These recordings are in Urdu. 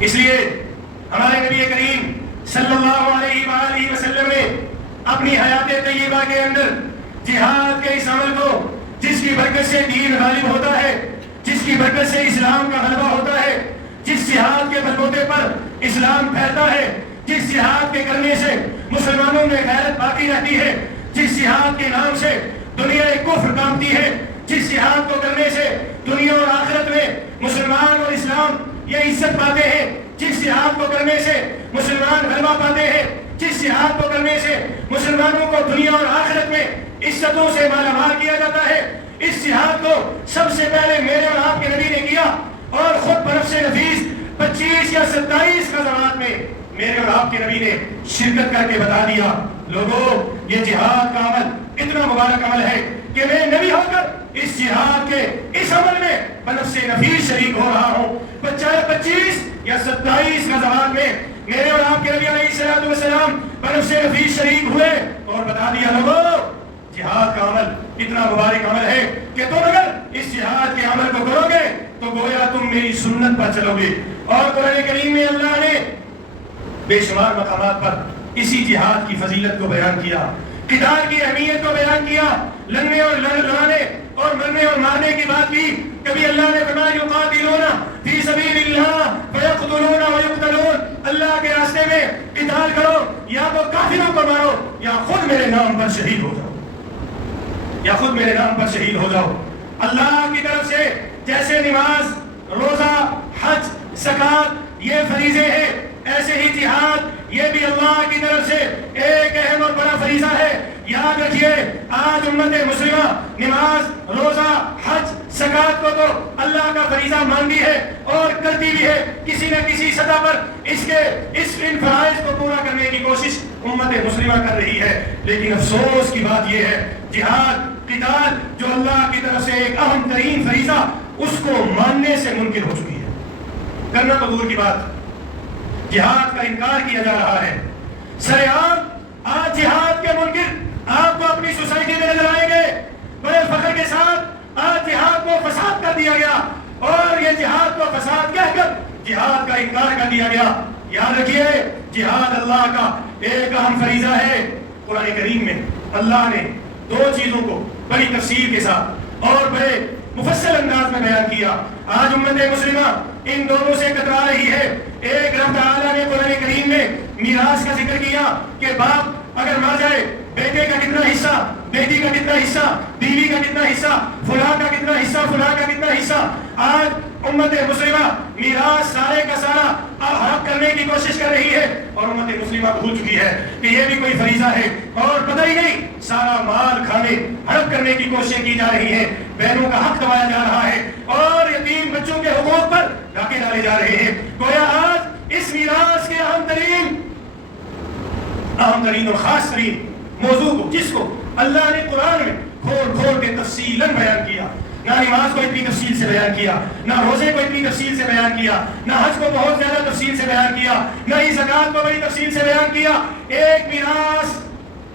اس لیے ہمارے نبی کریم صلی اللہ علیہ وآلہ وسلم نے اپنی حیات طیبہ کے اندر جہاد کے اس عمل کو، جس کی برکت سے دین غالب ہوتا ہے، جس کی برکت سے اسلام کا غلبہ ہوتا ہے، جس جہاد کے بلبوتے پر اسلام پھیلتا ہے، جس جہاد کے کرنے سے مسلمانوں میں غیرت باقی رہتی ہے، جس جہاد کے نام سے دنیا کفر کانپتی ہے، جس جہاد کو کرنے سے دنیا اور آخرت میں مسلمان اور اسلام یہ عزت پاتے ہیں، جس جہاد کو کرنے سے مسلمان غلبہ پاتے ہیں، جس جہاد کو کرنے سے مسلمانوں کو دنیا اور آخرت میں عزتوں سے مالا مال کیا جاتا ہے، اس جہاد کو سب سے پہلے میرے اور آپ کے نبی نے کیا، اور خود بنفس نفیس 25 یا 27 غزوات میں میرے اور آپ کے نبی نے شرکت کر کے بتا دیا، لوگوں یہ جہاد کا عمل اتنا مبارک عمل ہے کہ میں نبی ہو کر اس جہاد کے اس عمل میں بنفس نفیس شریک ہو رہا ہوں۔ 25 یا 27 غزوات میں میرے اور آپ کے نبی علیہ السلام بنفس نفیس شریک ہوئے اور بتا دیا، لوگوں جہاد کا عمل اتنا مبارک عمل ہے کہ تم اگر اس جہاد کے عمل کو کرو گے تو گویا تم میری سنت پر چلو گے۔ اور قرآن کریم میں اللہ نے بے شمار مقامات پر اسی جہاد کی فضیلت کو بیان کیا، قتال کی اہمیت کو بیان کیا، لڑنے اور لڑانے اور مرنے اور مارنے کی بات کی۔ کبھی اللہ نے فرمایا یقاتلون فی سبیل اللہ فیقتلون ویقتلون، اللہ کے راستے میں قتال کرو، یا تو کافروں کو مارو یا خود میرے نام پر شہید ہو جاؤ، یا خود میرے نام پر شہید ہو جاؤ۔ اللہ کی طرف سے جیسے نماز، روزہ، حج، زکوٰۃ یہ فریضے ہیں، ایسے ہی جہاد یہ بھی اللہ کی طرف سے ایک اہم اور بڑا فریضہ ہے۔ یاد رکھیے آج امت مسلمہ نماز، روزہ، حج، زکوٰۃ کو تو اللہ کا فریضہ مانتی ہے اور کرتی بھی ہے، کسی نہ کسی سطح پر ان فرائض کو پورا کرنے کی کوشش امت مسلمہ کر رہی ہے، لیکن افسوس کی بات یہ ہے جہاد، قتال جو اللہ کی طرف سے ایک اہم ترین فریضہ، اس کو ماننے سے منکر ہو چکی ہے۔ کرنا تو دور کی بات، جہاد کا انکار کیا جا رہا ہے سر عام۔ آج جہاد کے منکر آپ کو اپنی سوسائٹی میں نظر آئیں گے، بڑے فخر کے ساتھ آج جہاد کو فساد کر دیا گیا، اور یہ جہاد کو فساد کہہ کر جہاد کا انکار کر دیا گیا۔ یاد رکھیے جہاد اللہ کا ایک اہم فریضہ ہے۔ قرآن کریم میں اللہ نے دو چیزوں کو بڑی تفصیل کے ساتھ اور بڑے مفصل انداز میں بیان کیا۔ آج امت مسلمہ ان دونوں سے کترا رہی ہے۔ ایک رب تعالیٰ نے قرآن کریم میں میراث کا ذکر کیا کہ باپ اگر مر جائے بیٹے کا کتنا حصہ، بیٹی کا کتنا حصہ، بیوی کا کتنا حصہ، فلاں کا کتنا حصہ، فلاں کا کتنا حصہ۔ آج امت مسلمہ میراث سارے کا سارا ہڑپ کرنے کی کوشش کر رہی ہے، اور امت مسلمہ بھول چکی ہے کہ یہ بھی کوئی فریضہ ہے، اور پتہ ہی نہیں سارا مال کھانے ہڑپ کرنے کی کوششیں کی جا رہی ہیں، بہنوں کا حق دبایا جا رہا ہے، اور یتیم بچوں کے حقوق پر ڈاکے ڈالے جا رہے ہیں۔ گویا آج اس میراث کے اہم ترین اور خاص ترین موضوع کو، جس کو اللہ نے قرآن میں کھول کھول کے تفصیلاً بیان کیا، نہ نماز کو اتنی تفصیل سے بیان کیا، نہ روزے کو اتنی تفصیل سے بیان کیا، نہ حج کو بہت زیادہ تفصیل سے بیان کیا، نہ ہی زکوٰۃ کو بڑی تفصیل سے بیان کیا۔ ایک میراث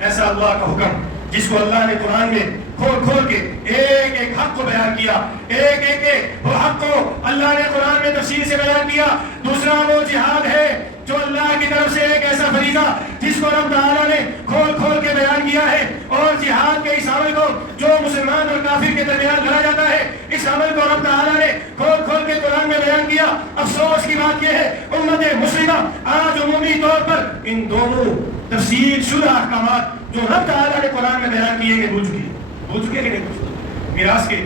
ایسا اللہ کا حکم جس کو اللہ نے قرآن میں کھول کھول کے ایک ایک حق کو بیان کیا، ایک ایک وہ حق کو اللہ نے قرآن میں تفصیل سے بیان کیا۔ دوسرا وہ جہاد ہے جو اللہ کی طرف سے ایک ایسا فریضہ جس کو رب تعالیٰ نے کھول کھول کے بیان کیا ہے، اور جہاد کے اس عمل کو جو مسلمان اور کافر کے درمیان لڑا جاتا ہے، اس عمل کو رب تعالیٰ نے کھول کھول کے قرآن میں بیان کیا۔ افسوس کی بات یہ ہے امت مسلمہ آج عمومی طور پر ان دونوں تفصیل شدہ احکامات جو رب تعالیٰ نے قرآن میں بیان کیے ہیں بھول چکے کہ نہیں بھول چکے۔ میراث کے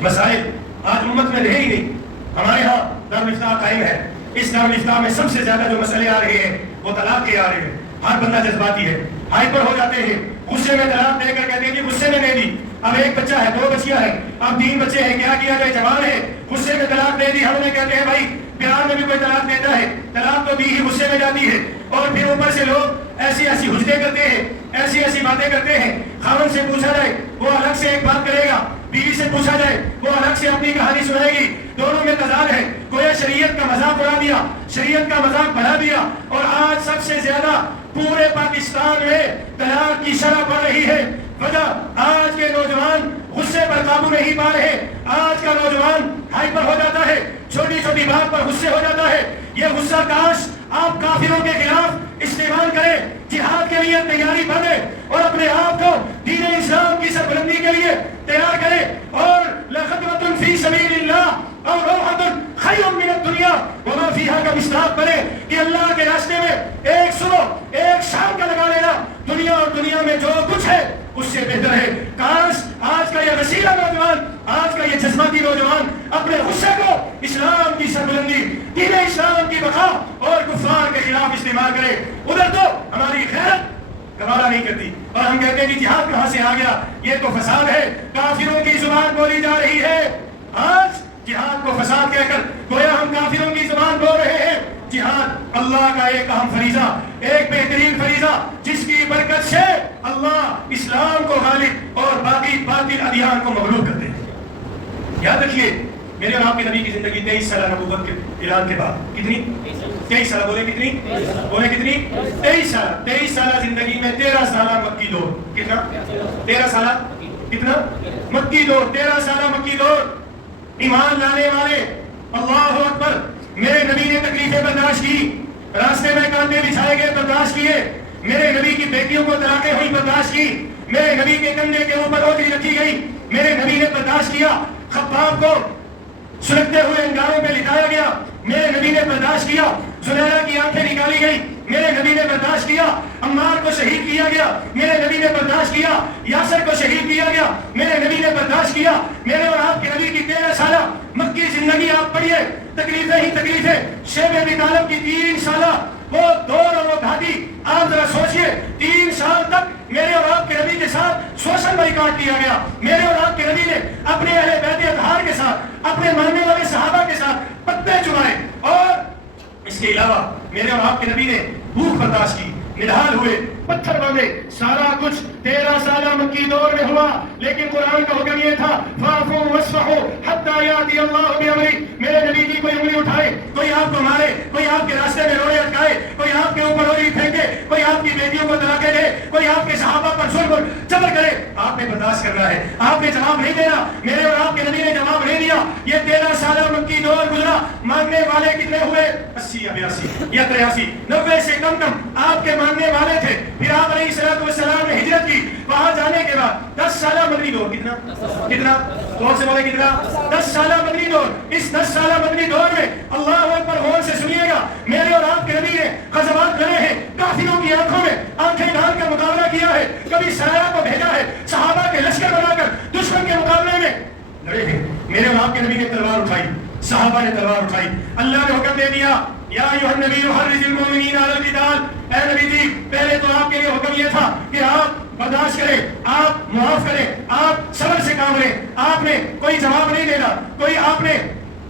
مسائل آج امت میں رہے ہی نہیں۔ ہمارے ہاں دارالفتاح قائم ہے، اس دارالفتاح میں سب سے زیادہ جو مسئلے آ رہے ہیں وہ طلاق کے آ رہے ہیں۔ ہر بندہ جذباتی ہے، ہائپر ہو جاتے ہیں، غصے میں طلاق دے کر کہتے ہیں کہ غصے میں دے دی، اب ایک بچہ ہے، دو بچیاں ہیں، اب 3 بچے ہیں، کیا کیا جائے، جوان ہے، غصے میں طلاق دے دی۔ ہم انہیں کہتے ہیں بھائی پیار میں بھی کوئی طلاق دیتا ہے، طلاق تو دی ہی غصے میں جاتی ہے، اور پھر اوپر سے لوگ ایسی ایسی حجتیں کرتے ہیں، ایسی ایسی باتیں کرتے ہیں۔ خاوند سے پوچھا جائے وہ الگ سے ایک بات کرے گا، بیوی سے پوچھا جائے وہ الگ سے اپنی کہانی سنائے گی، دونوں میں تضاد ہے۔ گویا شریعت کا مذاق اڑا دیا، شریعت کا مذاق بڑھا دیا، اور آج سب سے زیادہ پورے پاکستان میں طلاق کی شرح بڑھ رہی ہے۔ وجہ آج کے نوجوان غصے پر قابو نہیں پا رہے، آج کا نوجوان ہائپر ہو جاتا ہے، چھوٹی چھوٹی بات پر غصے ہو جاتا ہے۔ یہ کافروں کے خلاف استعمال کرے، جہاد کے لیے تیاری بنے اور اپنے آپ کو دین اسلام کی سربلندی کے لیے تیار کرے، اور لَخَدْوَةٌ فِي سَبِيلِ اللَّهِ اور روحۃ خیر من الدنیا وما فیہا کا مصداق بنے کہ اللہ کے راستے میں ایک صبح ایک شام کا لگا لینا دنیا اور دنیا میں جو کچھ ہے اس سے بہتر ہے۔ کاش آج کا یہ وسیلہ نوجوان، آج کا یہ جذباتی نوجوان اپنے غصے کو اسلام کی سربلندی، دین اسلام کی بقا اور کفار کے خلاف استعمال کرے۔ ادھر تو ہماری غیرت گوارا نہیں کرتی اور ہم کہتے ہیں کہ جہاد کہاں سے آ گیا، یہ تو فساد ہے، کافروں کی زبان بولی جا رہی ہے۔ آج جہاد کو فساد کہہ کر گویا ہم کافروں کی زبان بول رہے ہیں۔ جہاد اللہ کا ایک اہم فریضہ، ایک بہترین فریضہ جس کی برکت سے اللہ اسلام کو غالب اور باقی باطل ادیان کو مغلوب کرتے ہیں۔ یاد رکھیے میرے اور آپ کے نبی کی زندگی 23 سالہ نبوت کے اعلان کے بعد کتنی 23 سالہ، بولے کتنی، بولے کتنی 23 سالہ زندگی میں 13 سالہ مکی دور، کتنا 13 سالہ، کتنا مکی دور، 13 سالہ مکی دور۔ ایمان لانے والے اللہ اکبر، میرے نبی نے تکلیفیں برداشت کی، راستے میں کانٹے بچھائے گئے برداشت کیے، میرے نبی کی بیٹیوں کو طلاقیں ہوئی برداشت کی، میرے نبی کے کندھے کے اوپر اوجری رکھی گئی، میرے نبی نے برداشت کیا، خباب کو سلگتے ہوئے انگاروں پہ لٹایا گیا، میرے نبی نے برداشت کیا، زنیرہ کی آنکھیں نکالی گئی، میرے نبی نے برداشت کیا، عمار کو شہید کیا گیا، میرے نبی نے برداشت کیا، یاسر کو شہید کیا گیا، میرے نبی نے برداشت کیا۔ میرے اور آپ کے نبی کی 13 سالہ مکی زندگی آپ پڑھیے، تکلیفیں ہی تکلیفیں، شیب ابی طالب کی 3 سالہ وہ دور اور وہ گھاٹی، آپ ذرا سوچئے 3 سال تک میرے اور آپ کے نبی کے ساتھ سوشل بائیکاٹ کیا گیا، میرے اور آپ کے نبی نے اپنے اہل بیت اطہار کے ساتھ، اپنے ماننے والے صحابہ کے ساتھ پتے چڑھائے، اور اس کے علاوہ میرے اور آپ کے نبی نے بھوک برداشت کی، نڈھال ہوئے، پتھر باندھے، سارا کچھ 13 سالہ مکی دور میں ہوا۔ لیکن قرآن کا حکم یہ تھا فَاعْفُوا وَاصْفَحُوا حَتَّىٰ يَأْتِيَ اللَّهُ بِأَمْرِهِ، میرے نبی کی کوئی انگلی اٹھائے، کوئی آپ کو مارے، کوئی آپ کے راستے میں روڑے اٹکائے، کوئی آپ کے اوپر اوجری پھینکے، کوئی آپ کی بیٹیوں کو طلاقیں دے، کوئی آپ کے صحابہ پر ظلم جبر کرے، آپ نے برداشت کرنا ہے، آپ نے جواب نہیں دینا۔ میرے اور آپ کے نبی نے جواب نہیں دیا۔ یہ 13 سالہ مکی دور گزرا، مانگنے والے کتنے ہوئے؟ 80 یا 82 یا 83، 90 سے کم آپ کے ماننے والے تھے۔ پھر آپ علیہ السلام نے ہجرت کی، وہاں جانے کے بعد 10 سالہ مدنی دور، کتنا کون سے بولے کتنا 10 سالہ مدنی دور۔ اس 10 سالہ مدنی دور میں اللہ اکبر غور سے سنیے گا، میرے اور آپ کے نبی نے غزوات لڑے ہیں، کافروں کی آنکھوں میں آنکھیں ڈال کر مقابلہ کیا ہے، کبھی سرایا کو بھیجا ہے، صحابہ کے لشکر بنا کر دشمن کے مقابلے میں لڑے ہیں۔ میرے اور آپ کے نبی نے تلوار اٹھائی، صحابہ نے تلوار اٹھائی، اللہ نے حکم دے دیا یا ایھا النبی حرض المؤمنین علی القتال، اے نبی جی پہلے تو آپ کے لیے حکم یہ تھا کہ آپ برداشت کریں، آپ معاف کریں، آپ صبر سے کام لیں، آپ نے کوئی جواب نہیں دینا، کوئی آپ نے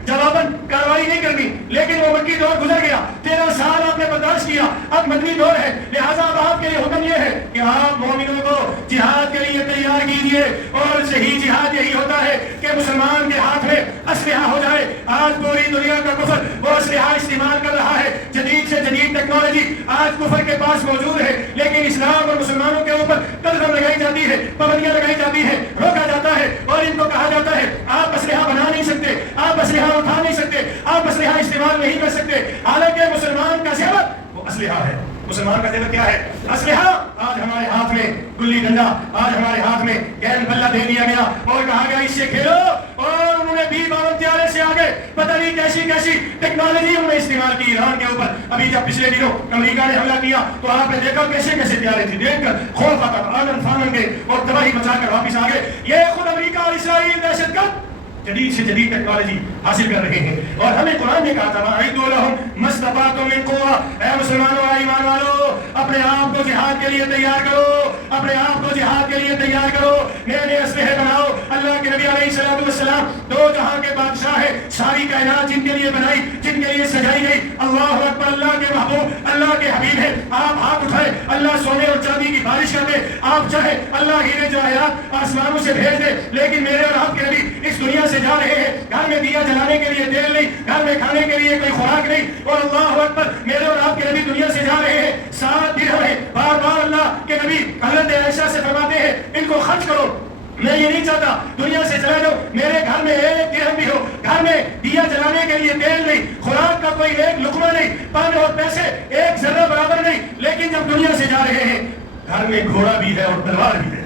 جواباً کاروائی نہیں کرنی، لیکن وہ مکی دور گزر گیا، 13 سال آپ نے برداشت کیا، اب مدنی دور ہے، لہٰذا اب آپ کے لیے حکم یہ ہے کہ آپ مومنوں کو جہاد کے لیے تیار کیجیے، اور صحیح جہاد یہی ہوتا ہے کہ مسلمان کے ہاتھ میں اسلحہ ہو جائے۔ آج پوری دنیا کا کفر وہ اسلحہ استعمال کر رہا ہے، جدید سے جدید ٹیکنالوجی آج کفر کے پاس موجود ہے، لیکن اسلام اور مسلمانوں کے اوپر قدغن لگائی جاتی ہے، پابندیاں لگائی جاتی ہے، روکا جاتا ہے، اور ان کو کہا جاتا ہے آپ اسلحہ بنا نہیں سکتے، آپ اسلحہ اٹھا نہیں سکتے، آپ اسلحہ استعمال نہیں کر سکتے، حالانکہ مسلمان کا زیور وہ اسلحہ ہے۔ مسلمان کا زیور کیا ہے؟ اسلحہ۔ آج ہمارے ہاتھ میں گلی ڈنڈا، آج ہمارے ہاتھ میں گیند بلہ دے دیا گیا اور کہا گیا اس سے کھیلو، اور انہوں نے بھی 52 سے آگے پتہ نہیں کیسی کیسی ٹیکنالوجی انہوں نے استعمال کی ایران کے اوپر۔ ابھی جب پچھلے دنوں امریکہ نے حملہ کیا تو آپ نے دیکھا کیسے کیسے تیاریں تھی، دیکھ کر خوف آتا، آنن فانن گئے اور تباہی مچا کر واپس آ گئے۔ یہ خود امریکہ اور اسرائیل دہشت گرد جدید سے جدید ٹیکنالوجی حاصل کر رہے ہیں، اور ہمیں قرآن نے کہا تھا وَأَعِدُّوا لَهُم مَا اسْتَطَعْتُم مِّن قُوَّةٍ، اے مسلمانوں اور ایمان والو اپنے آپ کو جہاد کے لیے تیار کرو، اپنے آپ کو جہاد کے لیے تیار کرو، نئے نئے اسلحے بناؤ۔ اللہ کے نبی علیہ السلام 2 جہاں کے بادشاہ ہیں، ساری کائنات جن کے لیے بنائی، جن کے لیے سجائی گئی، اللہ اکبر، اللہ کے محبوب، اللہ کے حبیب ہیں۔ آپ ہاتھ اٹھائے، اللہ سونے اور چاندی کی بارش کر دے، آپ چاہے اللہ ہیرے جواہرات آسمانوں سے بھیج دے، لیکن میرے اور آپ کے نبی اس دنیا سے جا رہے ہیں، گھر میں دیا جلانے کے لیے تیل نہیں، گھر میں کھانے کے لیے کوئی خوراک نہیں، اور اللہ اکبر میرے اور آپ کے نبی دنیا سے جا رہے ہیں، 7 درہم ہے، بار بار اللہ کے نبی حضرت عائشہ سے فرماتے ہیں ان کو خرچ کرو، میں یہ نہیں چاہتا دنیا سے چلا جاؤ، میرے گھر میں 1 درہم بھی ہو، گھر میں دیا جلانے کے لیے تیل نہیں، خوراک کا کوئی 1 لقمہ نہیں، پانی اور پیسے 1 دنیا سے جا رہے ہیں، گھر میں گھوڑا بھی ہے اور تلوار بھی ہے۔